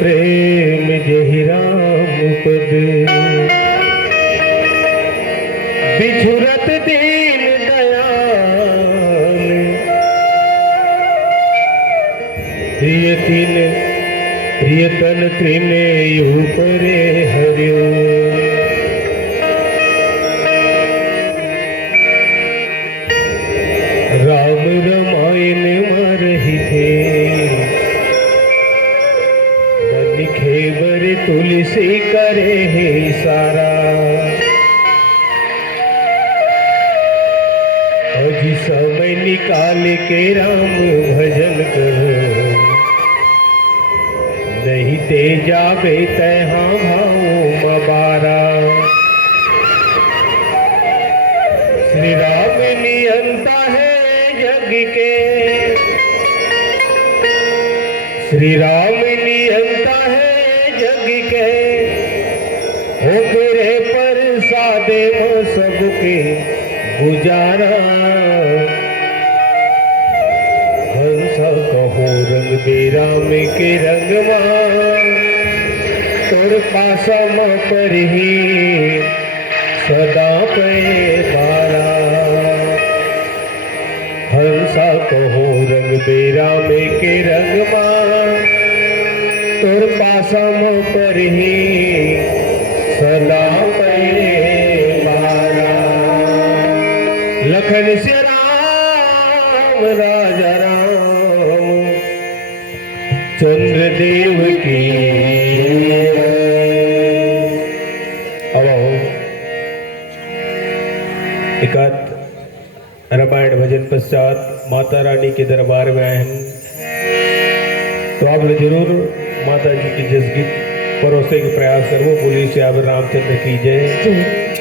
प्रेम जहि राम पद, बिछुरत दीन दयाल, प्रियतन त्रिनेयु परे हरियो। राम रामायण मारहि थे, बन खेवर तुलसी करे हे सारा। अजी समय निकाल के राम भजन करो, नहीं ते जावे तहाँ भाव मबारा। श्री राम नियंता है जग के, श्री राम नियंता है जग के, हो तेरे पर सादे वो सबके गुजारा। हंसा कहो रंग दे राम के रंगवा, तोर पासम पर ही सदा पे बारा। हंसा कहो रंग दे राम के रंगवा, तोर पासम पर ही सदा पे बारा। लखन से राम राजा राम, चंद्रदेव की। अब एकाध रामायण भजन पश्चात माता रानी के दरबार में आए हैं, तो आप लोग जरूर माता जी की जसगीत परोसे के प्रयास करो। बोलिए श्री रामचंद्र की जय।